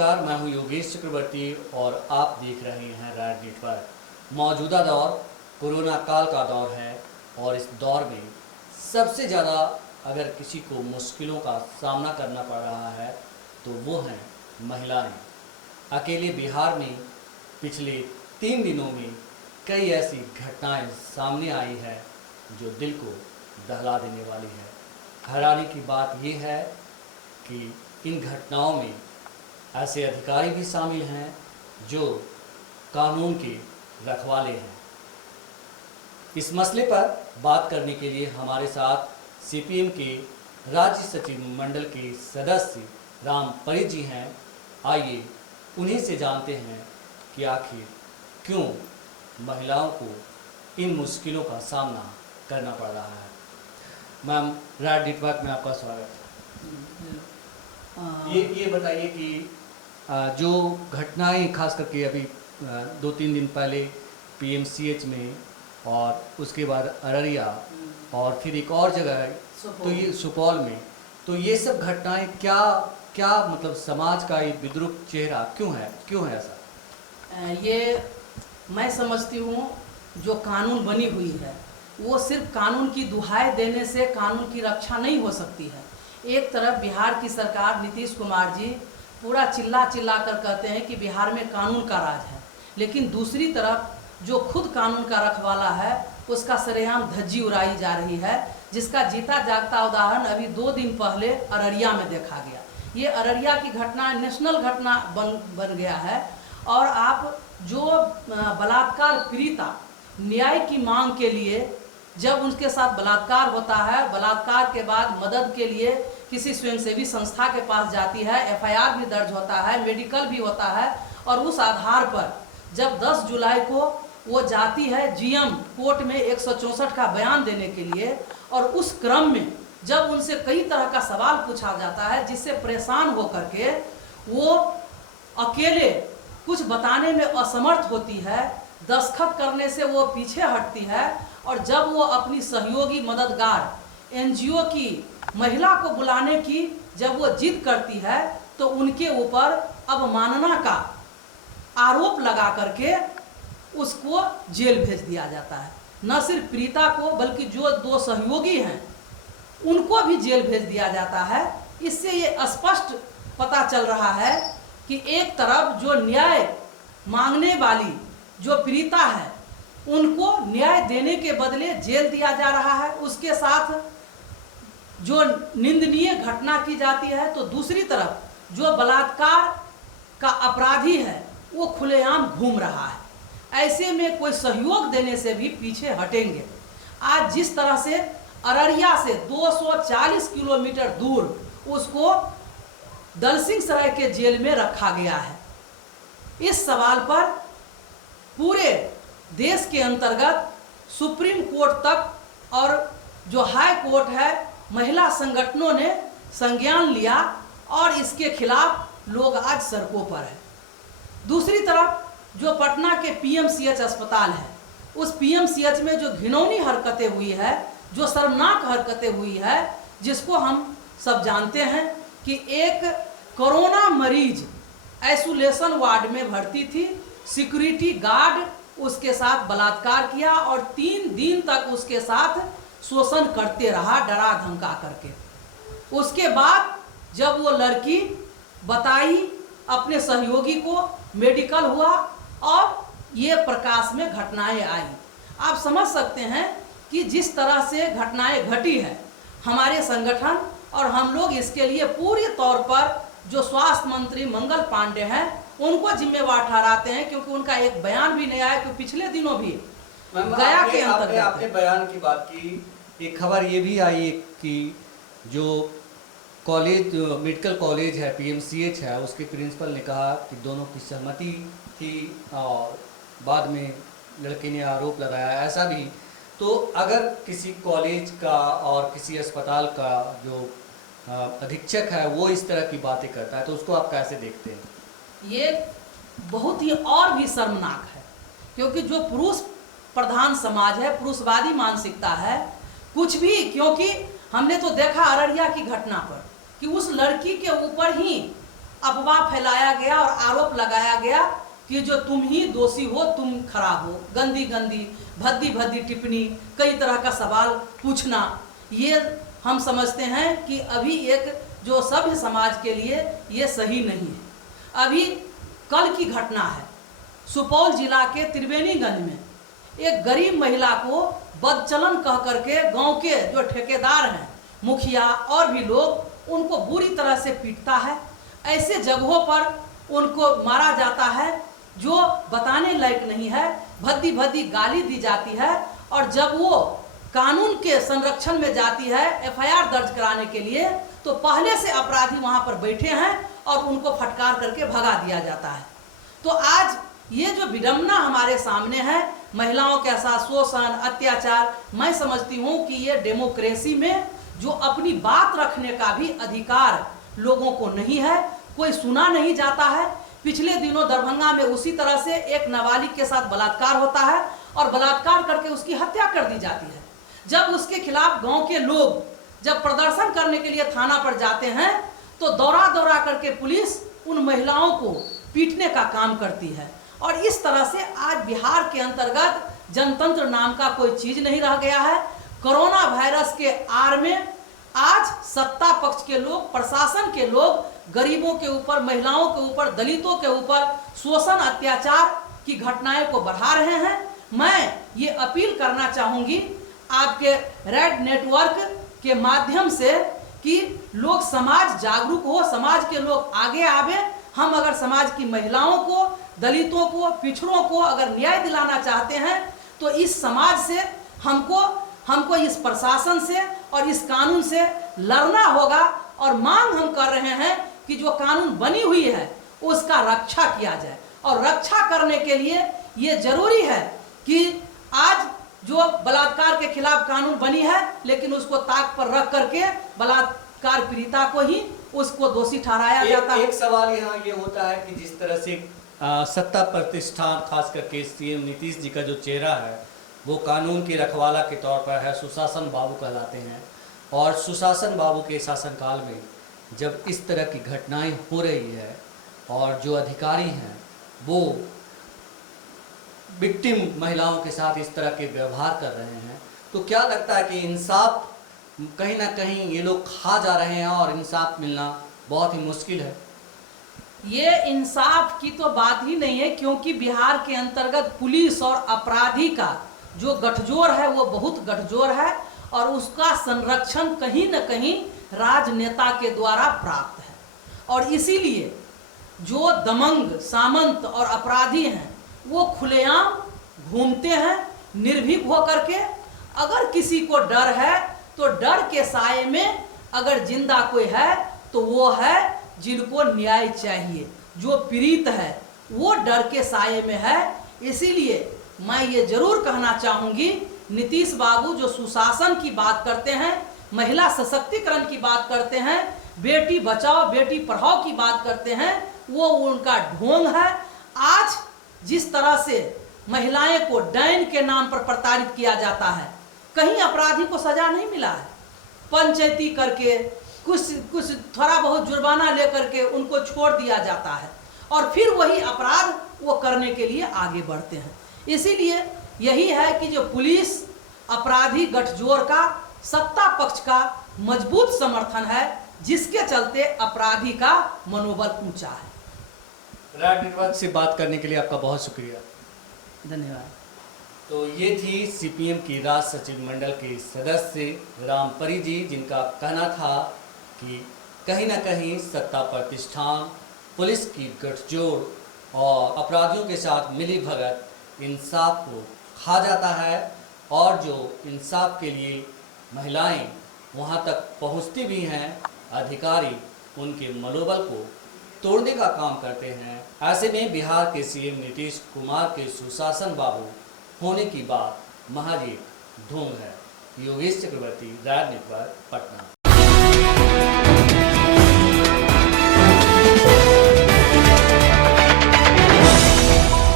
नमस्कार, मैं हूं योगेश चक्रवर्ती और आप देख रहे हैं रैड नेटवर्क। मौजूदा दौर कोरोना काल का दौर है और इस दौर में सबसे ज़्यादा अगर किसी को मुश्किलों का सामना करना पड़ रहा है तो वो हैं महिलाएं। अकेले बिहार में पिछले 3 दिनों में कई ऐसी घटनाएं सामने आई है जो दिल को दहला देने वाली है। हैरानी की बात यह है कि इन घटनाओं में ऐसे अधिकारी भी शामिल हैं जो कानून के रखवाले हैं। इस मसले पर बात करने के लिए हमारे साथ सीपीएम के राज्य सचिव मंडल के सदस्य राम परी जी हैं। आइए उन्हीं से जानते हैं कि आखिर क्यों महिलाओं को इन मुश्किलों का सामना करना पड़ रहा है। मैम, रैड नेटवर्क में आपका स्वागत है। ये बताइए कि जो घटनाएं खास करके अभी 2-3 दिन पहले पीएमसीएच में और उसके बाद अररिया और फिर एक और जगह तो ये सुपौल में, तो ये सब घटनाएं क्या मतलब समाज का ये विद्रूप चेहरा क्यों है ऐसा? ये मैं समझती हूँ जो कानून बनी हुई है वो सिर्फ कानून की दुहाई देने से कानून की रक्षा नहीं हो सकती है। एक तरफ बिहार की सरकार नीतीश कुमार जी पूरा चिल्ला कर कहते हैं कि बिहार में कानून का राज है, लेकिन दूसरी तरफ जो खुद कानून का रखवाला है उसका सरेआम धज्जी उड़ाई जा रही है, जिसका जीता जागता उदाहरण अभी 2 दिन पहले अररिया में देखा गया। ये अररिया की घटना नेशनल घटना बन गया है। और आप जो बलात्कार पीड़िता न्याय की मांग के लिए जब उनके साथ बलात्कार होता है, बलात्कार के बाद मदद के लिए किसी स्वयंसेवी संस्था के पास जाती है, एफआईआर भी दर्ज होता है, मेडिकल भी होता है, और उस आधार पर जब 10 जुलाई को वो जाती है जीएम कोर्ट में 164 का बयान देने के लिए, और उस क्रम में जब उनसे कई तरह का सवाल पूछा जाता है जिससे परेशान होकर के वो अकेले कुछ बताने में असमर्थ होती है, दस्तखत करने से वो पीछे हटती है, और जब वो अपनी सहयोगी मददगार एनजीओ की महिला को बुलाने की जब वो जिद करती है तो उनके ऊपर अवमानना का आरोप लगा करके उसको जेल भेज दिया जाता है। न सिर्फ पीड़िता को बल्कि जो 2 सहयोगी हैं उनको भी जेल भेज दिया जाता है। इससे ये स्पष्ट पता चल रहा है कि एक तरफ जो न्याय मांगने वाली जो पीड़िता है उनको न्याय देने के बदले जेल दिया जा रहा है, उसके साथ जो निंदनीय घटना की जाती है, तो दूसरी तरफ जो बलात्कार का अपराधी है वो खुलेआम घूम रहा है। ऐसे में कोई सहयोग देने से भी पीछे हटेंगे। आज जिस तरह से अररिया से 240 किलोमीटर दूर उसको दलसिंहसराय के जेल में रखा गया है, इस सवाल पर पूरे देश के अंतर्गत सुप्रीम कोर्ट तक और जो हाई कोर्ट है महिला संगठनों ने संज्ञान लिया और इसके खिलाफ लोग आज सड़कों पर है। दूसरी तरफ जो पटना के पीएमसीएच अस्पताल है, उस पीएमसीएच में जो घिनौनी हरकतें हुई है, जो शर्मनाक हरकतें हुई है, जिसको हम सब जानते हैं कि एक कोरोना मरीज आइसोलेशन वार्ड में भर्ती थी, सिक्योरिटी गार्ड उसके साथ बलात्कार किया और 3 दिन तक उसके साथ शोषण करते रहा डरा धमका करके। उसके बाद जब वो लड़की बताई अपने सहयोगी को, मेडिकल हुआ और ये प्रकाश में घटनाएं आई। आप समझ सकते हैं कि जिस तरह से घटनाएं घटी है, हमारे संगठन और हम लोग इसके लिए पूरी तौर पर जो स्वास्थ्य मंत्री मंगल पांडे हैं उनको जिम्मेवार ठहराते हैं, क्योंकि उनका एक बयान भी नहीं आया कि पिछले दिनों भी गया के अंतर्गत आपने बयान की बात की। एक खबर ये भी आई कि जो कॉलेज मेडिकल कॉलेज है पीएमसीएच है, उसके प्रिंसिपल ने कहा कि दोनों की सहमति थी और बाद में लड़के ने आरोप लगाया। ऐसा भी तो अगर किसी कॉलेज का और किसी अस्पताल का जो अधीक्षक है वो इस तरह की बातें करता है तो उसको आप कैसे देखते हैं? ये बहुत ही और भी शर्मनाक है, क्योंकि जो पुरुष प्रधान समाज है, पुरुषवादी मानसिकता है, कुछ भी, क्योंकि हमने तो देखा अररिया की घटना पर कि उस लड़की के ऊपर ही अफवाह फैलाया गया और आरोप लगाया गया कि जो तुम ही दोषी हो, तुम खराब हो, गंदी गंदी भद्दी भद्दी टिप्पणी, कई तरह का सवाल पूछना, ये हम समझते हैं कि अभी एक जो सभ्य समाज के लिए ये सही नहीं है। अभी कल की घटना है, सुपौल जिला के त्रिवेणीगंज में एक गरीब महिला को बदचलन कह करके गांव के जो ठेकेदार हैं, मुखिया और भी लोग उनको बुरी तरह से पीटता है। ऐसे जगहों पर उनको मारा जाता है जो बताने लायक नहीं है, भद्दी भद्दी गाली दी जाती है। और जब वो कानून के संरक्षण में जाती है एफआईआर दर्ज कराने के लिए, तो पहले से अपराधी वहां पर बैठे हैं और उनको फटकार करके भगा दिया जाता है। तो आज ये जो विडंबना हमारे सामने है, महिलाओं के साथ शोषण, अत्याचार, मैं समझती हूँ कि ये डेमोक्रेसी में जो अपनी बात रखने का भी अधिकार लोगों को नहीं है, कोई सुना नहीं जाता है। पिछले दिनों दरभंगा में उसी तरह से एक नाबालिग के साथ बलात्कार होता है और बलात्कार करके उसकी हत्या कर दी जाती है। जब उसके खिलाफ गांव के लोग जब प्रदर्शन करने के लिए थाना पर जाते हैं, तो दौरा दौरा करके पुलिस उन महिलाओं को पीटने का काम करती है। और इस तरह से आज बिहार के अंतर्गत जनतंत्र नाम का कोई चीज नहीं रह गया है। कोरोना वायरस के आड़ में आज सत्ता पक्ष के लोग, प्रशासन के लोग गरीबों के ऊपर, महिलाओं के ऊपर, दलितों के ऊपर शोषण, अत्याचार की घटनाएं को बढ़ा रहे हैं। मैं ये अपील करना चाहूंगी आपके रेड नेटवर्क के माध्यम से कि लोग, समाज जागरूक हो, समाज के लोग आगे आवे। हम अगर समाज की महिलाओं को, दलितों को, पिछड़ों को अगर न्याय दिलाना चाहते हैं, तो इस समाज से हमको इस प्रशासन से और इस कानून से लड़ना होगा। और मांग हम कर रहे हैं कि जो कानून बनी हुई है उसका रक्षा किया जाए। और रक्षा करने के लिए ये जरूरी है कि आज जो बलात्कार के खिलाफ कानून बनी है, लेकिन उसको ताक पर रख करके बलात्कार पीड़िता को ही उसको दोषी ठहराया जाता है। एक सवाल यहाँ ये होता है कि जिस तरह से सत्ता प्रतिष्ठान, खास करके सीएम नीतीश जी का जो चेहरा है वो कानून के रखवाला के तौर पर है, सुशासन बाबू कहलाते हैं। और सुशासन बाबू के शासनकाल में जब इस तरह की घटनाएं हो रही है और जो अधिकारी हैं वो विक्टिम महिलाओं के साथ इस तरह के व्यवहार कर रहे हैं, तो क्या लगता है कि इंसाफ कहीं ना कहीं ये लोग खा जा रहे हैं और इंसाफ मिलना बहुत ही मुश्किल है? ये इंसाफ की तो बात ही नहीं है, क्योंकि बिहार के अंतर्गत पुलिस और अपराधी का जो गठजोड़ है वो बहुत गठजोड़ है और उसका संरक्षण कहीं न कहीं राजनेता के द्वारा प्राप्त है। और इसीलिए जो दमंग, सामंत और अपराधी हैं वो खुलेआम घूमते हैं निर्भीक होकर के। अगर किसी को डर है तो डर के साए में अगर जिंदा कोई है तो वो है जिनको न्याय चाहिए। जो पीड़ित है वो डर के साए में है। इसीलिए मैं ये जरूर कहना चाहूँगी, नीतीश बाबू जो सुशासन की बात करते हैं, महिला सशक्तिकरण की बात करते हैं, बेटी बचाओ बेटी पढ़ाओ की बात करते हैं, वो उनका ढोंग है। आज जिस तरह से महिलाएं को डैन के नाम पर प्रताड़ित किया जाता है, कहीं अपराधी को सजा नहीं मिला है। पंचायती करके कुछ थोड़ा बहुत जुर्माना लेकर के उनको छोड़ दिया जाता है और फिर वही अपराध वो करने के लिए आगे बढ़ते हैं। इसीलिए यही है कि जो पुलिस अपराधी गठजोड़ का, सत्ता पक्ष का मजबूत समर्थन है, जिसके चलते अपराधी का मनोबल ऊंचा है। रेड नेटवर्क से बात करने के लिए आपका बहुत शुक्रिया, धन्यवाद। तो ये थी सीपीएम की राज्य सचिव मंडल के सदस्य रामपरी जी, जिनका कहना था कि कहीं ना कहीं सत्ता प्रतिष्ठान, पुलिस की गठजोड़ और अपराधियों के साथ मिली भगत इंसाफ को खा जाता है और जो इंसाफ के लिए महिलाएं वहां तक पहुंचती भी हैं, अधिकारी उनके मनोबल को तोड़ने का काम करते हैं। ऐसे में बिहार के सीएम नीतीश कुमार के सुशासन बाबू होने की बात महज एक ढोंग है। योगेश चक्रवर्ती, रेड नेटवर्क, पटना।